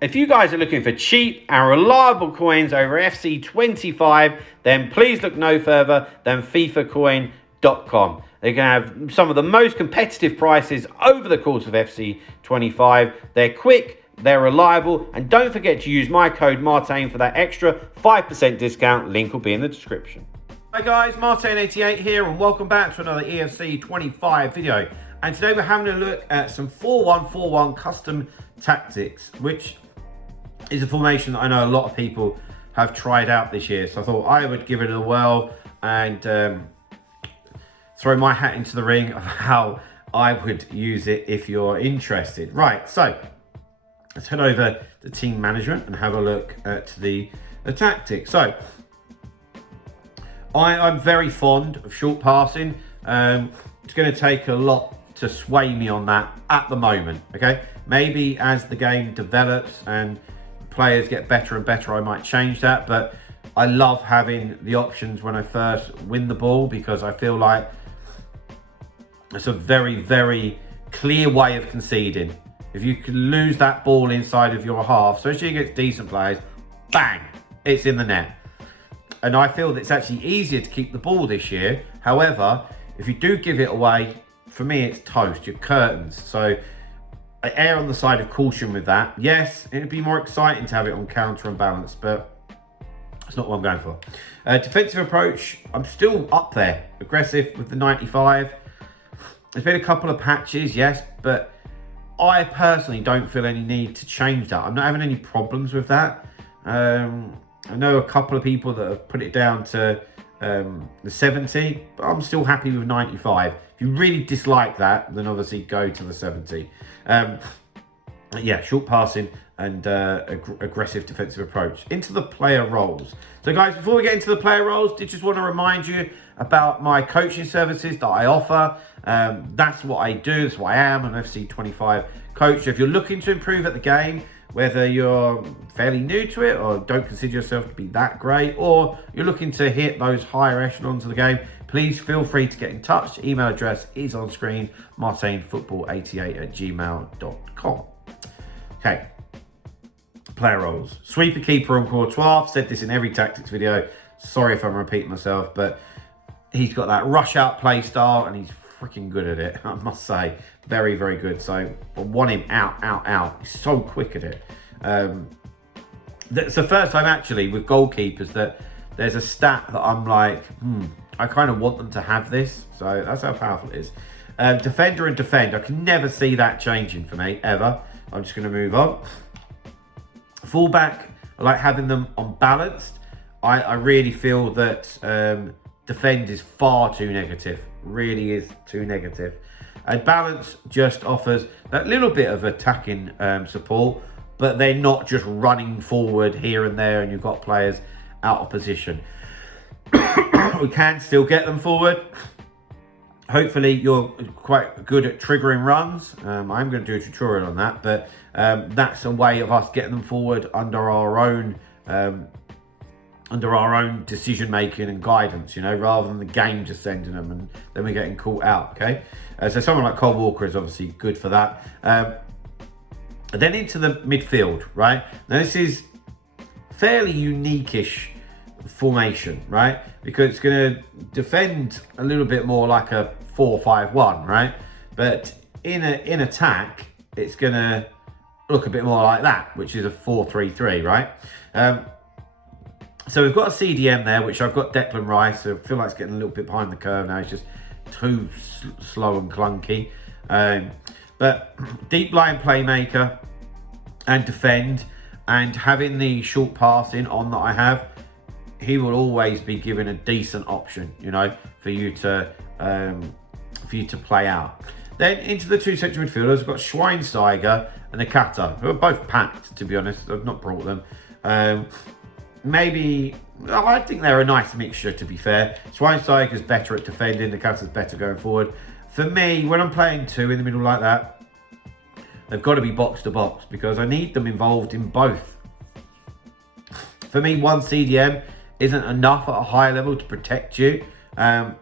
If you guys are looking for cheap and reliable coins over FC25, then please look no further than FIFAcoin.com. They're going to have some of the most competitive prices over the course of FC25. They're quick, they're reliable, and don't forget to use my code Martin for that extra 5% discount. Link will be in the description. Hi guys, Martin88 here, and welcome back to another EFC 25 video. And today we're having a look at some 4-1-4-1 custom tactics, which is a formation that I know a lot of people have tried out this year. So I thought I would give it a whirl and throw my hat into the ring of how I would use it if you're interested. Right, so let's head over to team management and have a look at the tactics. So I'm very fond of short passing. It's going to take a lot to sway me on that at the moment, okay? Maybe as the game develops and players get better and better, I might change that, but I love having the options when I first win the ball, because I feel like it's a very, very clear way of conceding. If you can lose that ball inside of your half, especially against decent players, bang, it's in the net. And I feel that it's actually easier to keep the ball this year. However, if you do give it away, for me, it's toast, you're curtains. So I err on the side of caution with that. Yes, it'd be more exciting to have it on counter and balance, but it's not what I'm going for. Defensive approach, I'm still up there. Aggressive with the 95. There's been a couple of patches, yes, but I personally don't feel any need to change that. I'm not having any problems with that. I know a couple of people that have put it down to the 70, but I'm still happy with 95. If you really dislike that, then obviously go to the 70. Yeah, short passing and aggressive defensive approach. Into the player roles. So guys, before we get into the player roles, I just want to remind you about my coaching services that I offer. That's what I do, that's what I am, an FC25 coach. If you're looking to improve at the game, whether you're fairly new to it or don't consider yourself to be that great, or you're looking to hit those higher echelons of the game, please feel free to get in touch. The email address is on screen, martinfootball88@gmail.com. Okay, player roles. Sweeper, keeper and courtois. I've said this in every tactics video. Sorry if I'm repeating myself, but he's got that rush out play style and he's freaking good at it, I must say. Very, very good. So I want him out. He's so quick at it. It's the first time actually with goalkeepers that there's a stat that I'm like, I kind of want them to have this. So that's how powerful it is. Defender and defend. I can never see that changing for me, ever. I'm just going to move on. Fullback, I like having them unbalanced. I really feel that defend is far too negative. Really is too negative. And balance just offers that little bit of attacking support, but they're not just running forward here and there and you've got players out of position. We can still get them forward. Hopefully you're quite good at triggering runs. I'm going to do a tutorial on that, but that's a way of us getting them forward under our own decision making and guidance, you know, rather than the game just sending them and then we're getting caught out. Okay, so someone like Cole Walker is obviously good for that. Then into the midfield, right? Now this is fairly unique-ish formation, right? Because it's going to defend a little bit more like a 4-5-1, right? But in attack, it's going to look a bit more like that, which is a 4-3-3, right? So we've got a CDM there, which I've got Declan Rice. So I feel like it's getting a little bit behind the curve now. It's just too slow and clunky. But deep line playmaker and defend, and having the short passing on that I have, he will always be given a decent option, you know, for you to play out. Then into the two central midfielders, we've got Schweinsteiger and Nakata, who are both packed, to be honest. I've not brought them. Maybe, I think they're a nice mixture, to be fair. Schweinsteiger's better at defending, Nakata's better going forward. For me, when I'm playing two in the middle like that, they've got to be box to box because I need them involved in both. For me, one CDM isn't enough at a high level to protect you. And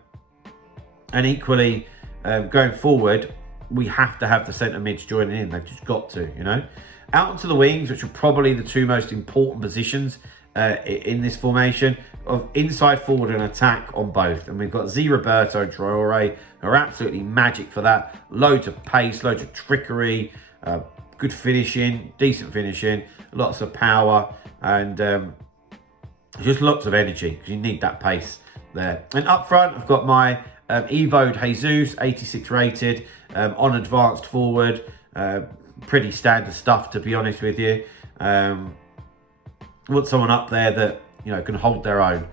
equally, going forward, we have to have the centre mids joining in. They've just got to, you know. Out onto the wings, which are probably the two most important positions in this formation, of inside forward and attack on both. And we've got Z Roberto Traore, who are absolutely magic for that. Loads of pace, loads of trickery, good finishing, decent finishing, lots of power, and just lots of energy, because you need that pace there. And up front, I've got my Evo Jesus, 86 rated, on advanced forward. Pretty standard stuff, to be honest with you. Want someone up there that, you know, can hold their own.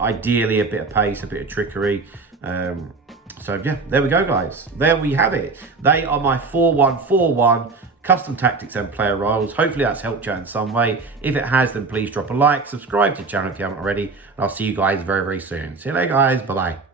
Ideally, a bit of pace, a bit of trickery. So yeah, there we go, guys. There we have it. They are my 4-1-4-1 custom tactics and player roles. Hopefully that's helped you in some way. If it has, then please drop a like, subscribe to the channel if you haven't already, and I'll see you guys very, very soon. See you later, guys. Bye-bye.